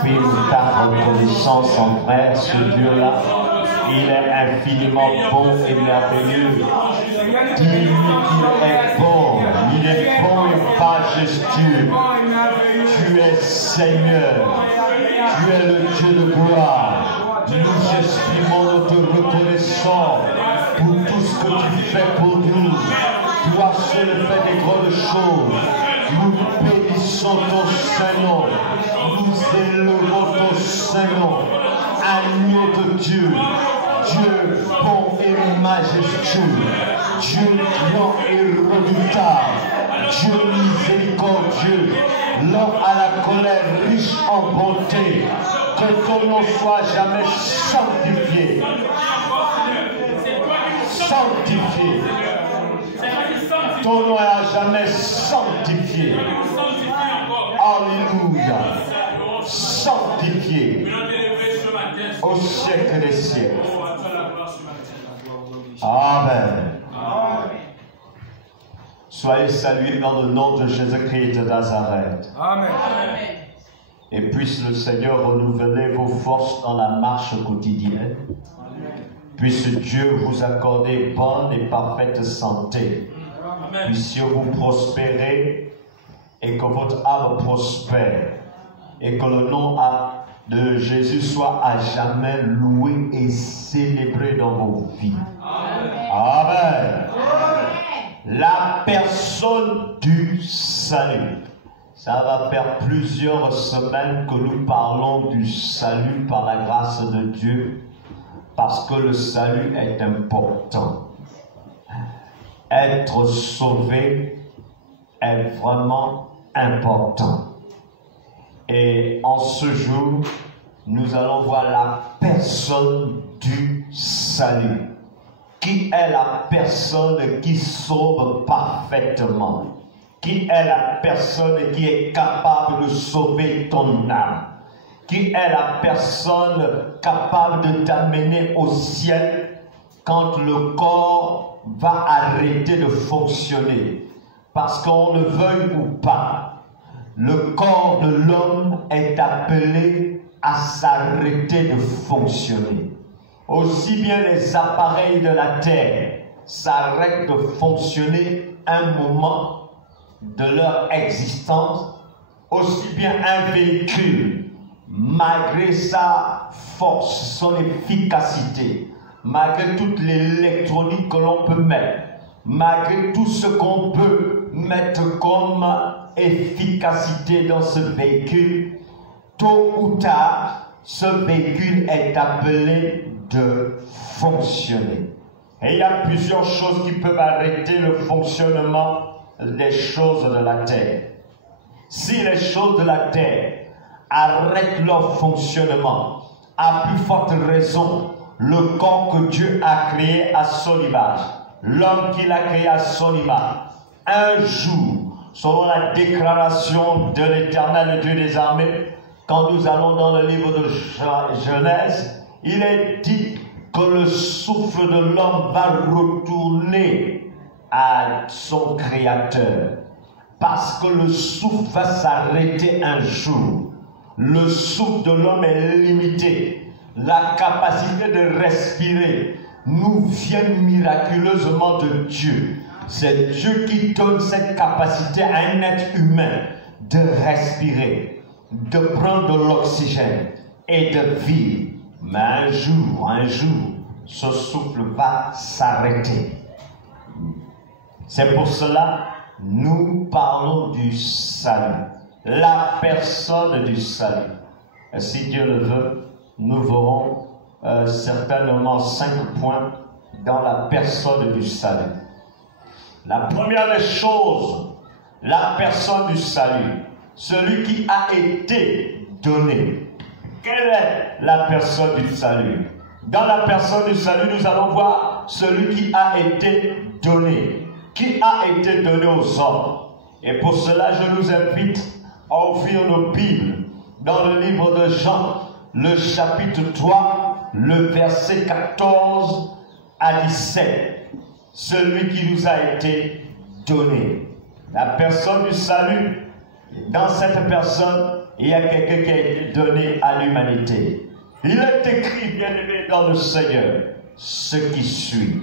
exprime ta reconnaissance envers ce Dieu-là. Il est infiniment bon et merveilleux. Dis-lui qu'il est bon. Il est bon et majestueux. Tu es Seigneur. Tu es le Dieu de gloire. Nous exprimons notre reconnaissance pour tout ce que tu fais pour nous. Toi seul fais des grandes choses. Nous bénissons ton Saint-Nom. Nous élevons ton Saint-Nom. Agneau de Dieu. Dieu bon et majestueux. Dieu grand et redoutable. Dieu miséricordieux. L'homme à la colère riche en bonté. Que ton nom soit jamais sanctifié. Sanctifié. Ton nom est à jamais sanctifié. Alléluia. Sanctifié. Au siècle des siècles. Amen. Soyez salués dans le nom de Jésus-Christ de Nazareth. Amen. Et puisse le Seigneur renouveler vos forces dans la marche quotidienne. Puisse Dieu vous accorder bonne et parfaite santé. Puissiez-vous prospérer et que votre âme prospère. Et que le nom de Jésus soit à jamais loué et célébré dans vos vies. Amen. La personne du salut. Ça va faire plusieurs semaines que nous parlons du salut par la grâce de Dieu, parce que le salut est important. Être sauvé est vraiment important. Et en ce jour, nous allons voir la personne du salut. Qui est la personne qui sauve parfaitement? Qui est la personne qui est capable de sauver ton âme? Qui est la personne capable de t'amener au ciel quand le corps va arrêter de fonctionner? Parce qu'on le veuille ou pas, le corps de l'homme est appelé à s'arrêter de fonctionner. Aussi bien les appareils de la terre s'arrêtent de fonctionner un moment de leur existence, aussi bien un véhicule, malgré sa force, son efficacité, malgré toute l'électronique que l'on peut mettre, malgré tout ce qu'on peut mettre comme efficacité dans ce véhicule, tôt ou tard, ce véhicule est appelé de fonctionner. Et il y a plusieurs choses qui peuvent arrêter le fonctionnement des choses de la terre. Si les choses de la terre arrêtent leur fonctionnement, à plus forte raison, le corps que Dieu a créé à son image, l'homme qu'il a créé à son image, un jour, selon la déclaration de l'Éternel Dieu des armées, quand nous allons dans le livre de Genèse, il est dit que le souffle de l'homme va retourner à son Créateur. Parce que le souffle va s'arrêter un jour. Le souffle de l'homme est limité. La capacité de respirer nous vient miraculeusement de Dieu. C'est Dieu qui donne cette capacité à un être humain de respirer, de prendre de l'oxygène et de vivre. Mais un jour, ce souffle va s'arrêter. C'est pour cela que nous parlons du salut. La personne du salut. Et si Dieu le veut, nous verrons certainement 5 points dans la personne du salut. La première des choses, la personne du salut. Celui qui a été donné. Quelle est la personne du salut? Dans la personne du salut, nous allons voir celui qui a été donné. Qui a été donné aux hommes. Et pour cela, je nous invite à ouvrir nos Bibles dans le livre de Jean, le chapitre 3, le verset 14 à 17. Celui qui nous a été donné. La personne du salut, dans cette personne, il y a quelqu'un qui a été donné à l'humanité. Il est écrit, bien-aimé dans le Seigneur, ce qui suit.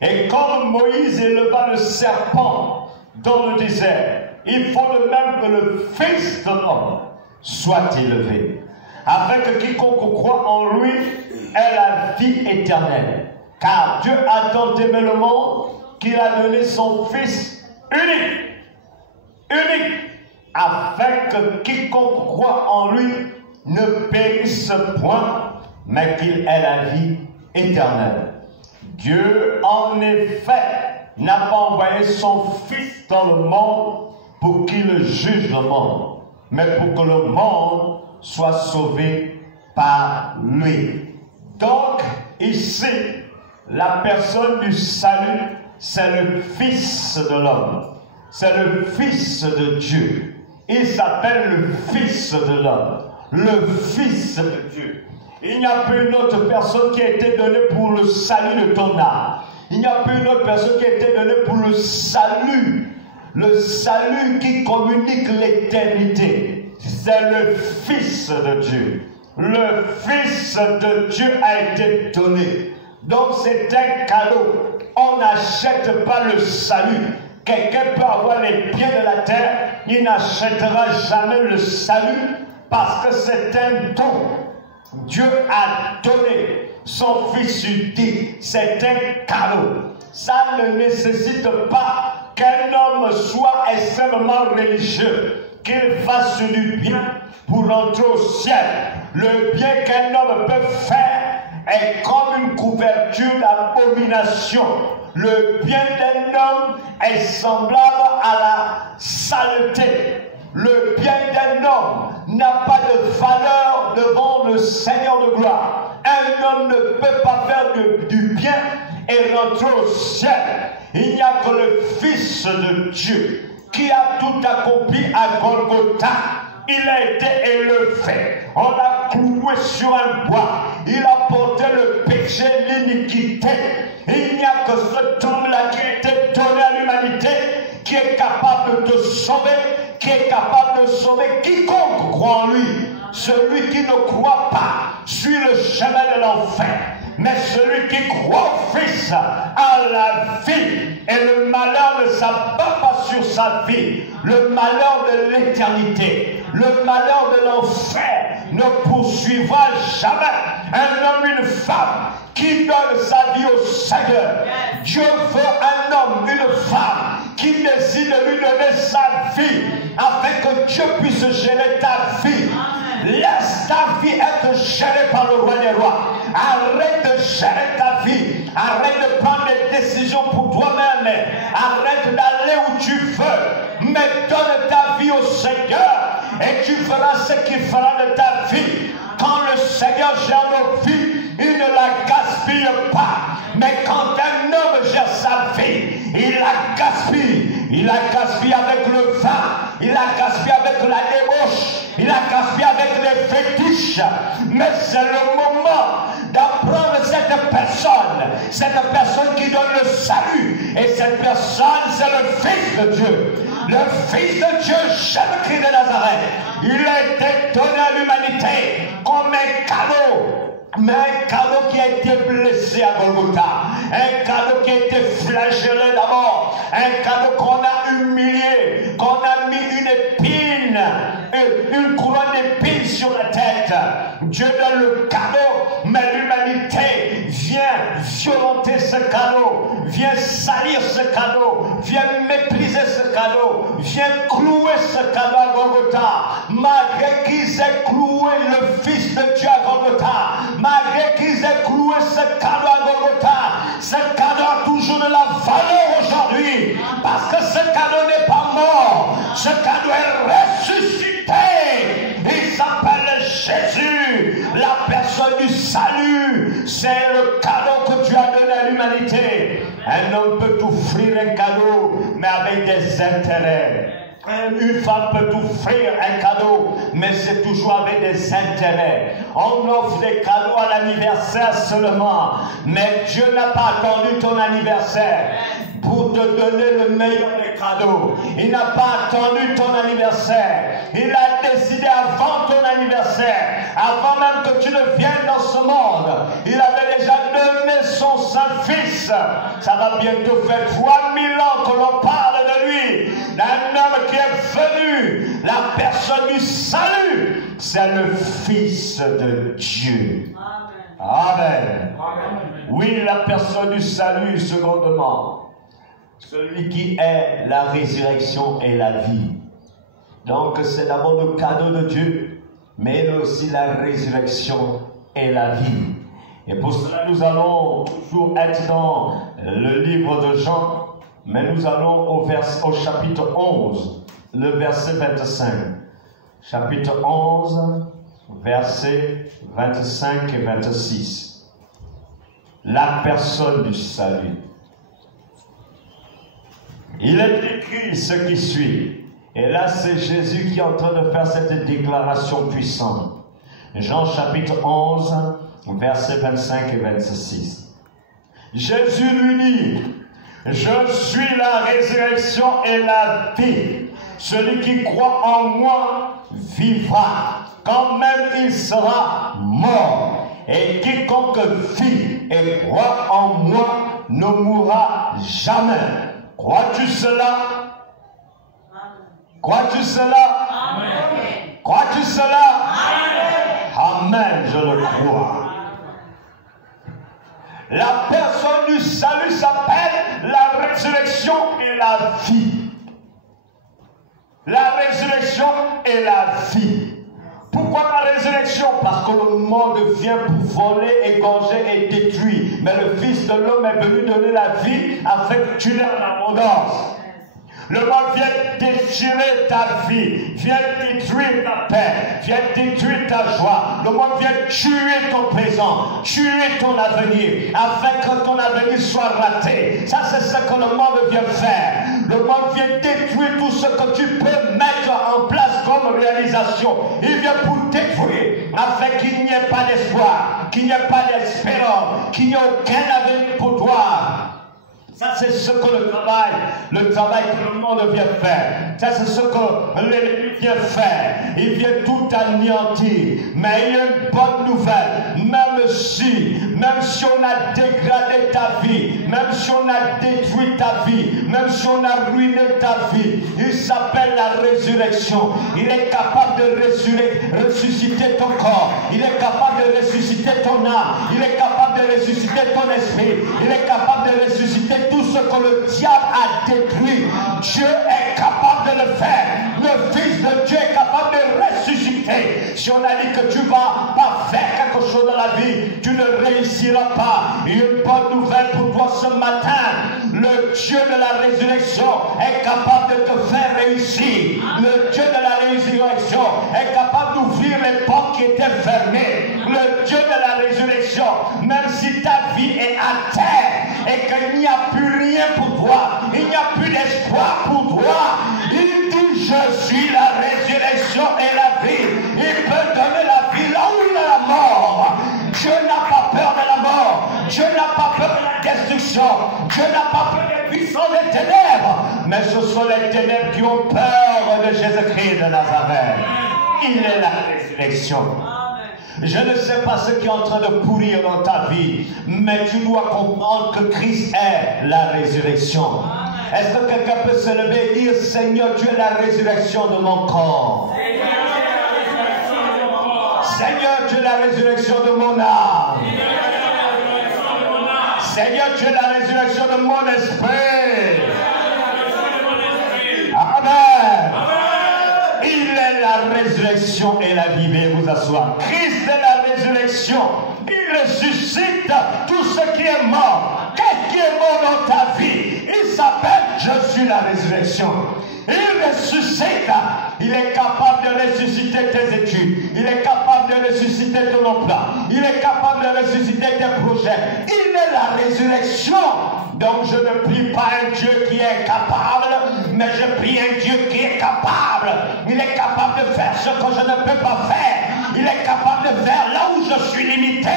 Et comme Moïse éleva le serpent dans le désert, il faut de même que le Fils de l'homme soit élevé, afin que quiconque croit en lui ait la vie éternelle. Car Dieu a tant aimé le monde qu'il a donné son Fils unique, afin que quiconque croit en lui ne périsse point, mais qu'il ait la vie éternelle. Dieu, en effet, n'a pas envoyé son Fils dans le monde pour qu'il juge le monde, mais pour que le monde soit sauvé par lui. Donc, ici, la personne du salut, c'est le Fils de l'homme. C'est le Fils de Dieu. Il s'appelle le Fils de l'homme. Le Fils de Dieu. Il n'y a plus une autre personne qui a été donnée pour le salut de ton âme. Il n'y a plus une autre personne qui a été donnée pour le salut. Le salut qui communique l'éternité. C'est le Fils de Dieu. Le Fils de Dieu a été donné. Donc c'est un cadeau. On n'achète pas le salut. Quelqu'un peut avoir les pieds de la terre, il n'achètera jamais le salut parce que c'est un don. Dieu a donné son Fils unique. C'est un cadeau. Ça ne nécessite pas qu'un homme soit extrêmement religieux, qu'il fasse du bien pour entrer au ciel. Le bien qu'un homme peut faire est comme une couverture d'abomination. Le bien d'un homme est semblable à la saleté. Le bien d'un homme n'a pas de valeur devant le Seigneur de gloire. Un homme ne peut pas faire du bien et rentrer au ciel. Il n'y a que le Fils de Dieu qui a tout accompli à Golgotha. Il a été élevé. On l'a cloué sur un bois. Il a porté le péché, l'iniquité. Il n'y a que cet homme-là qui a été donné à l'humanité, qui est capable de te sauver, qui est capable de sauver quiconque croit en lui. Celui qui ne croit pas suit le chemin de l'enfer. Mais celui qui croit au Fils a la vie. Et le malheur ne s'abat pas sur sa vie. Le malheur de l'éternité, le malheur de l'enfer ne poursuivra jamais un homme, une femme qui donne sa vie au Seigneur. Dieu veut un homme, une femme qui décide de lui donner sa vie afin que Dieu puisse gérer ta vie. Laisse ta vie être gérée par le roi des rois. Arrête de gérer ta vie. Arrête de prendre des décisions pour toi-même. Arrête d'aller où tu veux. Mais donne ta vie au Seigneur et tu feras ce qu'il fera de ta vie. Quand le Seigneur gère nos vies, il ne la gaspille pas. Mais quand un homme gère sa vie, il la gaspille. Il la gaspille avec le vin. Il la gaspille avec la débauche. Il la gaspille avec les fétiches. Mais c'est le moment d'apprendre cette personne qui donne le salut. Et cette personne, c'est le Fils de Dieu. Le Fils de Dieu, Jésus-Christ de Nazareth. Il a été donné à l'humanité comme un cadeau. Mais un cadeau qui a été blessé à Golgotha, un cadeau qui a été flagellé d'abord, un cadeau qu'on a humilié, qu'on a mis une couronne d'épines sur la tête. Dieu donne le cadeau, mais l'humanité vient violenter ce cadeau, vient salir ce cadeau, vient mépriser ce cadeau, vient clouer ce cadeau à Golgotha. Malgré qu'ils aient cloué le Fils de Dieu à Golgotha, malgré qu'ils aient cloué ce cadeau à Golgotha, ce cadeau a toujours de la valeur aujourd'hui, parce que ce cadeau n'est pas mort, ce cadeau est ressuscité. Il s'appelle Jésus, la personne du salut. C'est le cadeau que Dieu a donné à l'humanité. Un homme peut offrir un cadeau, mais avec des intérêts. Une femme peut offrir un cadeau, mais c'est toujours avec des intérêts. On offre des cadeaux à l'anniversaire seulement, mais Dieu n'a pas attendu ton anniversaire pour te donner le meilleur des cadeau. Il n'a pas attendu ton anniversaire. Il a décidé avant ton anniversaire, avant même que tu ne viennes dans ce monde. Il avait déjà donné son Saint-Fils. Ça va bientôt faire 3000 ans que l'on parle de lui. D'un homme qui est venu. La personne du salut, c'est le Fils de Dieu. Amen. Oui, la personne du salut, secondement, celui qui est la résurrection et la vie. Donc c'est d'abord le cadeau de Dieu, mais il y a aussi la résurrection et la vie. Et pour cela, nous allons toujours être dans le livre de Jean, mais nous allons au chapitre 11, le verset 25. Chapitre 11, versets 25 et 26. La personne du salut. Il est écrit ce qui suit. Et là, c'est Jésus qui est en train de faire cette déclaration puissante. Jean chapitre 11, versets 25 et 26. Jésus lui dit, « Je suis la résurrection et la vie. Celui qui croit en moi vivra, quand même il sera mort. Et quiconque vit et croit en moi ne mourra jamais. » Crois-tu cela? Crois-tu cela? Amen. Crois-tu cela? Amen. Amen, je le crois. La personne du salut s'appelle la résurrection et la vie. La résurrection et la vie. Pourquoi la résurrection? Parce que le monde vient pour voler, égorger et détruire. Mais le Fils de l'homme est venu donner la vie afin que tu l'aies en abondance. Le monde vient déchirer ta vie, vient détruire ta paix, vient détruire ta joie. Le monde vient tuer ton présent, tuer ton avenir, afin que ton avenir soit raté. Ça, c'est ce que le monde vient faire. Le monde vient détruire tout ce que tu peux mettre en place comme réalisation. Il vient pour détruire, afin qu'il n'y ait pas d'espoir, qu'il n'y ait pas d'espérance, qu'il n'y ait aucun avenir pour toi. Ça, c'est ce que le travail que le monde vient faire. Ça, c'est ce que l'ennemi vient faire. Il vient tout anéantir. Mais il y a une bonne nouvelle. Même si on a dégradé ta vie, même si on a détruit ta vie, même si on a ruiné ta vie, il s'appelle la résurrection. Il est capable de ressusciter ton corps. Il est capable de ressusciter ton âme. Il est capable de ressusciter ton esprit. Il est capable de ressusciter tout ce que le diable a détruit. Dieu est capable de le faire. Le Fils de Dieu est capable de ressusciter. Si on a dit que tu ne vas pas faire quelque chose dans la vie, tu ne réussiras pas. Il y a une bonne nouvelle pour toi ce matin. Le Dieu de la résurrection est capable de te faire réussir. Le Dieu de la résurrection est capable d'ouvrir les portes qui étaient fermées. Le Dieu de la résurrection, même si ta vie est à terre et qu'il n'y a plus rien pour toi, il n'y a plus d'espoir pour toi, il dit, je suis la résurrection et la vie. Il peut donner la vie là où il y a la mort. Dieu n'a pas peur de la mort. Dieu n'a pas peur de la destruction. Dieu n'a pas peur des puissants des ténèbres. Mais ce sont les ténèbres qui ont peur de Jésus-Christ de Nazareth. Il est la résurrection. Je ne sais pas ce qui est en train de pourrir dans ta vie, mais tu dois comprendre que Christ est la résurrection. Est-ce que quelqu'un peut se lever et dire, Seigneur, tu es la résurrection de mon corps. Seigneur, tu es la résurrection de mon âme. Seigneur, tu es la résurrection de mon esprit. Amen. Il est la résurrection et la vie. Veuillez vous asseoir. Christ est la résurrection. Il ressuscite tout ce qui est mort. Qu'est-ce qui est mort dans ta vie? Il s'appelle je suis la résurrection. Il ressuscite. Il est capable de ressusciter tes études. Il est capable de ressusciter ton emploi. Il est capable de ressusciter tes projets. Il est la résurrection. Donc je ne prie pas un Dieu qui est capable, mais je prie un Dieu qui est capable. Il est capable de faire ce que je ne peux pas faire. Il est capable de faire là où je suis limité.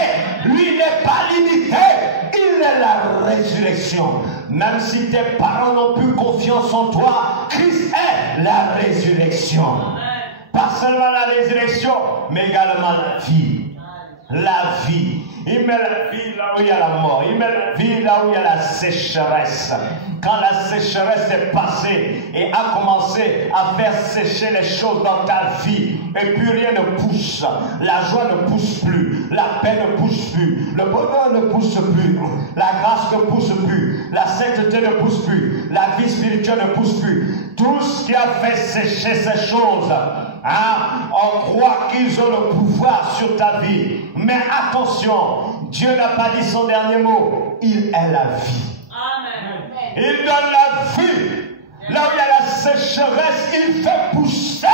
Lui n'est pas limité. Il est la résurrection. Même si tes parents n'ont plus confiance en toi, Christ est la résurrection. Pas seulement la résurrection, mais également la vie. La vie. Il met la vie là où il y a la mort. Il met la vie là où il y a la sécheresse. Quand la sécheresse est passée et a commencé à faire sécher les choses dans ta vie, et puis rien ne pousse, la joie ne pousse plus, la paix ne pousse plus, le bonheur ne pousse plus, la grâce ne pousse plus, la sainteté ne pousse plus, la vie spirituelle ne pousse plus. Tout ce qui a fait sécher ces choses, on croit qu'ils ont le pouvoir sur ta vie. Mais attention, Dieu n'a pas dit son dernier mot. Il est la vie. Amen. Il donne la vie. Là où il y a la sécheresse, il fait pousser.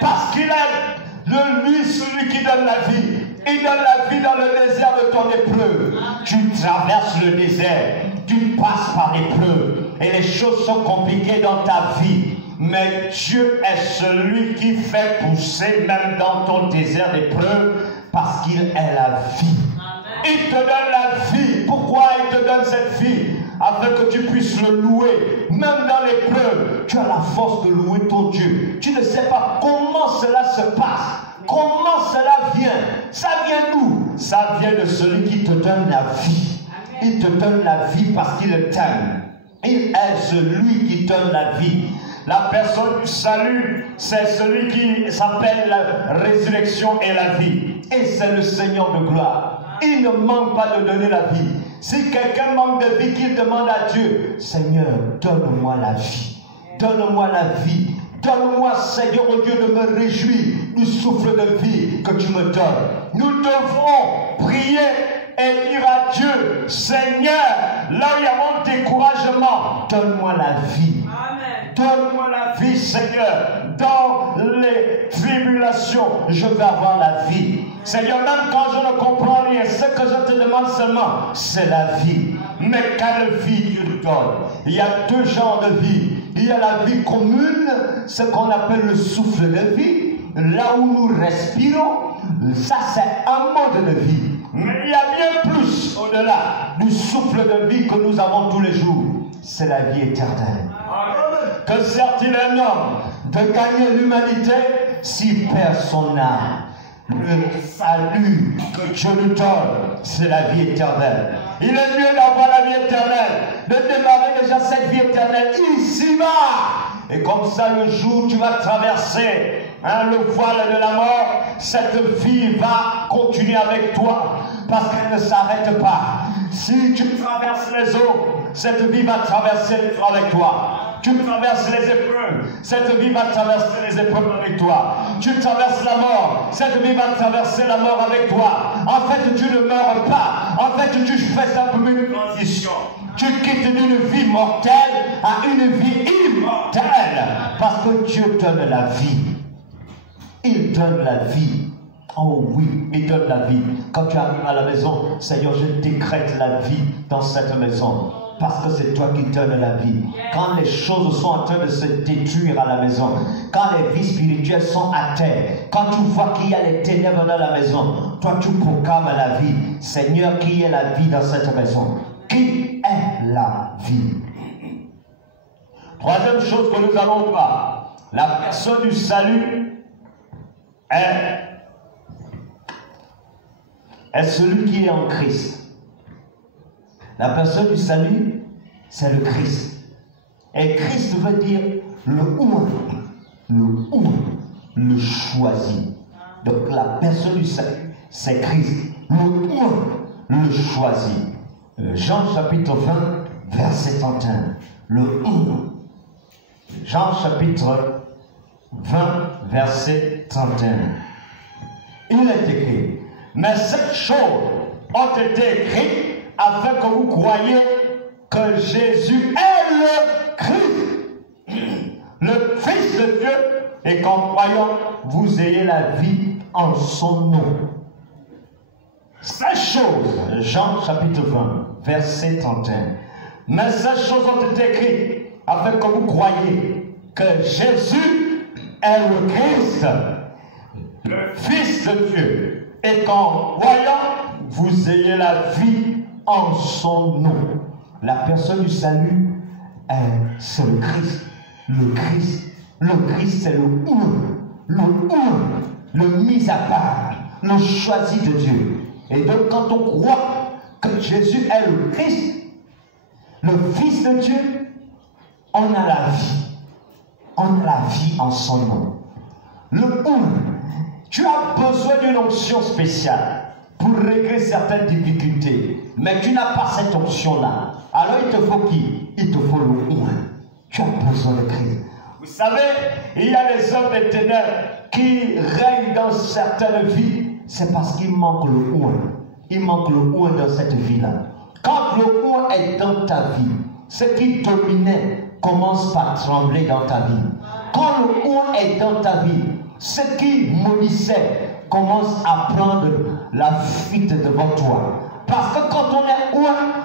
Parce qu'il est lui, celui qui donne la vie. Il donne la vie dans le désert de ton épreuve. Tu traverses le désert. Tu passes par l'épreuve. Et les choses sont compliquées dans ta vie. Mais Dieu est celui qui fait pousser même dans ton désert d'épreuve parce qu'il est la vie. Amen. Il te donne la vie. Pourquoi il te donne cette vie? Afin que tu puisses le louer. Même dans l'épreuve, tu as la force de louer ton Dieu. Tu ne sais pas comment cela se passe. Comment cela vient? Ça vient d'où? Ça vient de celui qui te donne la vie. Il te donne la vie parce qu'il t'aime. Il est celui qui donne la vie. La personne du salut, c'est celui qui s'appelle la résurrection et la vie. Et c'est le Seigneur de gloire. Il ne manque pas de donner la vie. Si quelqu'un manque de vie, qu'il demande à Dieu, Seigneur, donne-moi la vie. Donne-moi la vie. Donne-moi, Seigneur, au Dieu, de me réjouir du souffle de vie que tu me donnes. Nous devons prier et dire à Dieu, Seigneur, là où il y a mon découragement, donne-moi la vie. Amen. Donne-moi la vie, Seigneur. Dans les tribulations, je veux avoir la vie. Seigneur, même quand je ne comprends rien, ce que je te demande seulement, c'est la vie. Mais quelle vie Dieu nous donne? Il y a deux genres de vie. Il y a la vie commune, ce qu'on appelle le souffle de vie. Là où nous respirons, ça c'est un mode de vie. Mais il y a bien plus au-delà du souffle de vie que nous avons tous les jours. C'est la vie éternelle. Que sert-il un homme de gagner l'humanité s'il perd son âme? Le salut que Dieu nous donne, c'est la vie éternelle. Il est mieux d'avoir la vie éternelle, de démarrer déjà cette vie éternelle ici-bas. Et comme ça, le jour où tu vas traverser le voile de la mort, cette vie va continuer avec toi parce qu'elle ne s'arrête pas. Si tu traverses les eaux, cette vie va traverser les eaux avec toi. Tu traverses les épreuves, cette vie va traverser les épreuves avec toi. Tu traverses la mort, cette vie va traverser la mort avec toi. En fait, tu ne meurs pas. En fait, tu fais simplement une transition. Tu quittes d'une vie mortelle à une vie immortelle. Parce que Dieu donne la vie. Il donne la vie. Oh oui, il donne la vie. Quand tu arrives à la maison, Seigneur, je décrète la vie dans cette maison. Parce que c'est toi qui donnes la vie. Quand les choses sont en train de se détruire à la maison, quand les vies spirituelles sont à terre, quand tu vois qu'il y a les ténèbres dans la maison, toi tu proclames la vie. Seigneur, qui est la vie dans cette maison? Qui est la vie? Troisième chose que nous allons voir, la personne du salut est celui qui est en Christ. La personne du salut, c'est le Christ. Et Christ veut dire le le choisi. Donc la personne du salut, c'est Christ. Le choisi. Jean chapitre 20, verset 31. Jean chapitre 20, verset 31. Il est écrit, mais ces choses ont été écrites afin que vous croyiez que Jésus est le Christ, le Fils de Dieu, et qu'en croyant, vous ayez la vie en son nom. Ces choses, Jean chapitre 20, verset 31. Mais ces choses ont été écrites afin que vous croyiez que Jésus est le Christ, le Fils de Dieu, et qu'en croyant, vous ayez la vie en son nom. La personne du salut, c'est le Christ. Le Christ, c'est le mis à part, le choisi de Dieu. Et donc, quand on croit que Jésus est le Christ, le Fils de Dieu, on a la vie. On a la vie en son nom. Tu as besoin d'une onction spéciale pour régler certaines difficultés. Mais tu n'as pas cette onction-là. Alors il te faut qui? Il te faut le Tu as besoin de Christ. Vous savez, il y a des hommes des ténèbres qui règnent dans certaines vies. C'est parce qu'il manque le Il manque le dans cette vie-là. Quand le est dans ta vie, ce qui dominait commence par trembler dans ta vie. Quand le est dans ta vie, ce qui maudissait commence à prendre la fuite devant toi. Parce que quand on est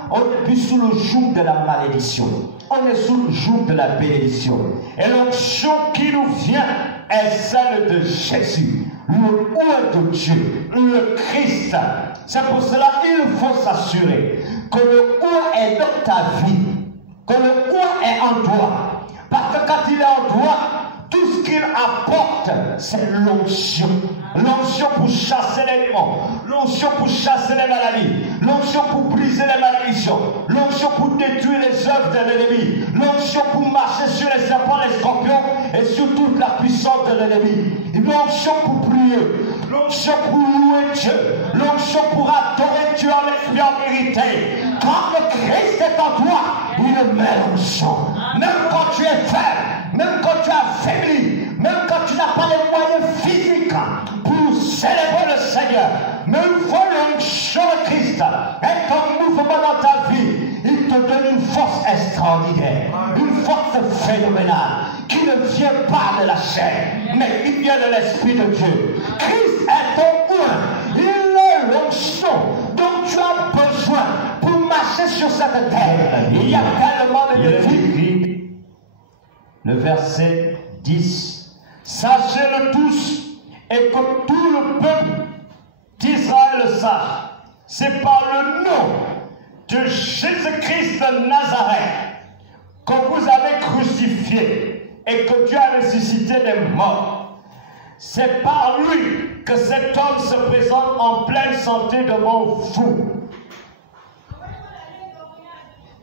on n'est plus sous le joug de la malédiction. On est sous le joug de la bénédiction. Et l'onction qui nous vient est celle de Jésus, le de Dieu, le Christ. C'est pour cela qu'il faut s'assurer que le est dans ta vie, que le est en toi. Parce que quand il est en toi, tout ce qu'il apporte, c'est l'onction. L'onction pour chasser les démons, l'onction pour chasser les maladies, l'onction pour briser les malédictions, l'onction pour détruire les œuvres de l'ennemi, l'onction pour marcher sur les serpents, les scorpions et sur toute la puissance de l'ennemi, l'onction pour prier, l'onction pour louer Dieu, l'onction pour adorer Dieu en l'esprit en vérité. Quand le Christ est en toi, il met l'onction. Même quand tu es faible, même quand tu es affaibli, même quand tu n'as pas les moyens physiques pour célébrer le Seigneur, mais il faut l'onction de Christ est en mouvement dans ta vie. Il te donne une force extraordinaire, une force phénoménale qui ne vient pas de la chair, mais qui vient de l'Esprit de Dieu. Christ est ton il est l'onction dont tu as besoin pour marcher sur cette terre. Il y a tellement de défis. Le verset 10. Sachez-le tous et que tout le peuple d'Israël le sache. C'est par le nom de Jésus-Christ de Nazareth que vous avez crucifié et que Dieu a ressuscité des morts. C'est par lui que cet homme se présente en pleine santé devant vous.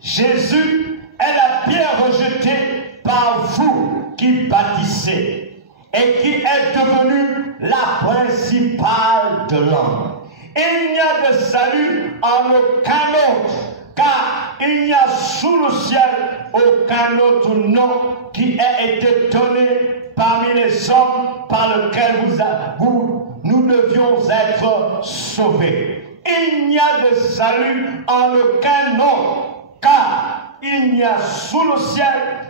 Jésus est la pierre rejetée par vous qui bâtissez et qui est devenue la principale de l'homme. Il n'y a de salut en aucun autre, car il n'y a sous le ciel aucun autre nom qui ait été donné parmi les hommes par lequel nous devions être sauvés. Il n'y a de salut en aucun nom, car il n'y a sous le ciel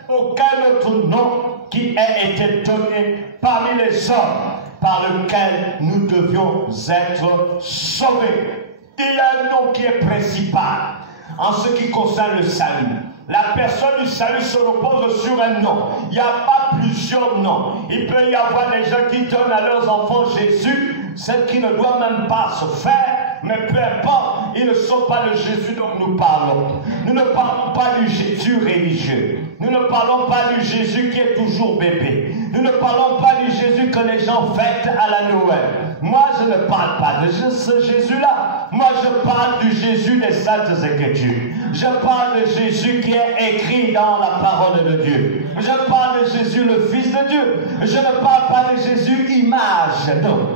aucun autre nom qui ait été donné parmi les hommes par lequel nous devions être sauvés. Il y a un nom qui est principal en ce qui concerne le salut. La personne du salut se repose sur un nom. Il n'y a pas plusieurs noms. Il peut y avoir des gens qui donnent à leurs enfants Jésus, celle qui ne doit même pas se faire. Mais peu importe, ils ne sont pas le Jésus dont nous parlons. Nous ne parlons pas du Jésus religieux. Nous ne parlons pas du Jésus qui est toujours bébé. Nous ne parlons pas du Jésus que les gens fêtent à la Noël. Moi, je ne parle pas de ce Jésus-là. Moi, je parle du Jésus des Saintes Écritures. Je parle de Jésus qui est écrit dans la parole de Dieu. Je parle de Jésus, le Fils de Dieu. Je ne parle pas de Jésus image. Non.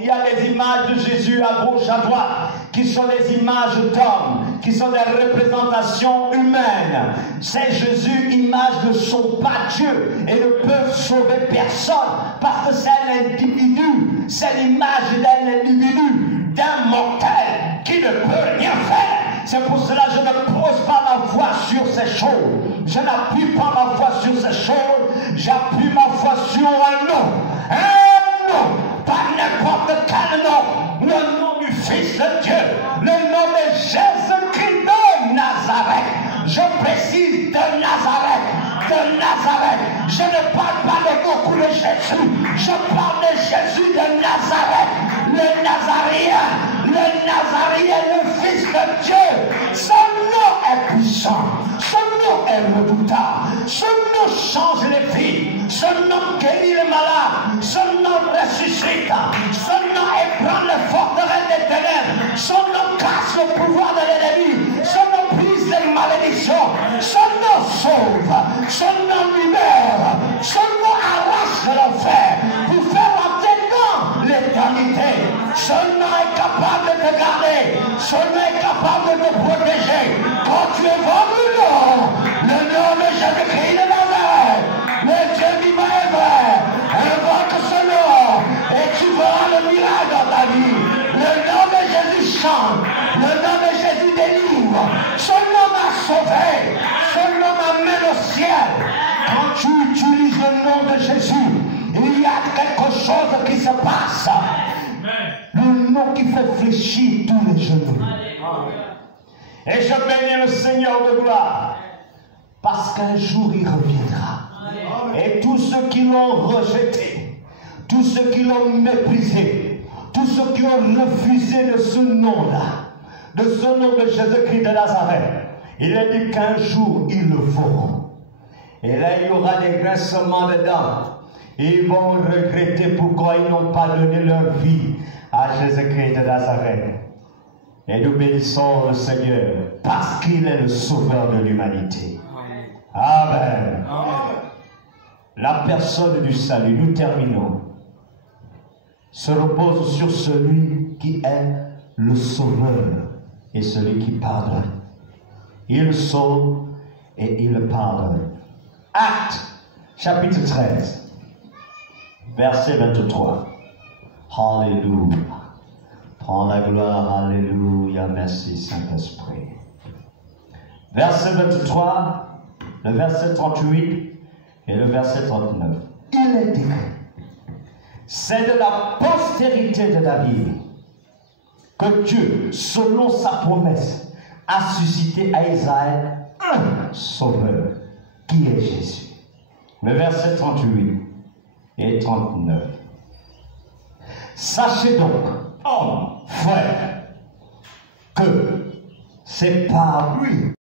Il y a des images de Jésus à gauche, à droite, qui sont des images d'hommes, qui sont des représentations humaines. Ces Jésus, images ne sont pas Dieu et ne peuvent sauver personne parce que c'est un individu, c'est l'image d'un individu, d'un mortel qui ne peut rien faire. C'est pour cela que je ne pose pas ma foi sur ces choses. Je n'appuie pas ma foi sur ces choses. J'appuie ma foi sur un nom. Un nom. Pas n'importe quel nom. Le nom du Fils de Dieu. Le nom de Jésus-Christ de Nazareth. Je précise de Nazareth. De Nazareth. Je ne parle pas de beaucoup de Jésus. Je parle de Jésus de Nazareth. Le Nazaréen. Le Nazaréen, le Fils de Dieu. Son nom est puissant. puissant, son nom est redoutable, son nom change les vies, son nom guérit les malades, son nom ressuscite, son nom ébranle les forteresses des ténèbres, son nom casse le pouvoir de l'ennemi, son nom brise les malédictions, son nom sauve, son nom libère, son nom arrache de l'enfer pour faire entrer dans l'éternité. Son nom est capable de te garder, son nom est capable de te protéger. Quand tu évoques le nom de Jésus-Christ de Nazareth, le Dieu vivant est vrai, invoque ce nom et tu verras le miracle dans ta vie. Le nom de Jésus chante, le nom de Jésus délivre, son nom m'a sauvé, son nom m'amène au ciel. Quand tu utilises le nom de Jésus, il y a quelque chose qui se passe. Le nom qui fait fléchir tous les genoux. Et je bénis le Seigneur de gloire, parce qu'un jour il reviendra. Et tous ceux qui l'ont rejeté, tous ceux qui l'ont méprisé, tous ceux qui ont refusé de ce nom-là, de ce nom de Jésus-Christ de Nazareth, il a dit qu'un jour ils le feront. Et là il y aura des grincements de dents. Ils vont regretter pourquoi ils n'ont pas donné leur vie à Jésus-Christ de Nazareth. Et nous bénissons le Seigneur parce qu'il est le sauveur de l'humanité. Amen. La personne du salut, nous terminons, se repose sur celui qui est le sauveur et celui qui pardonne. Il sauve et il pardonne. Actes, chapitre 13, verset 23. Alléluia. Prends la gloire, alléluia, merci Saint-Esprit. Verset 23, le verset 38 et le verset 39. Il est dit, c'est de la postérité de David que Dieu, selon sa promesse, a suscité à Israël un sauveur, qui est Jésus. Le verset 38 et 39. Sachez donc, hommes, frères, que c'est par lui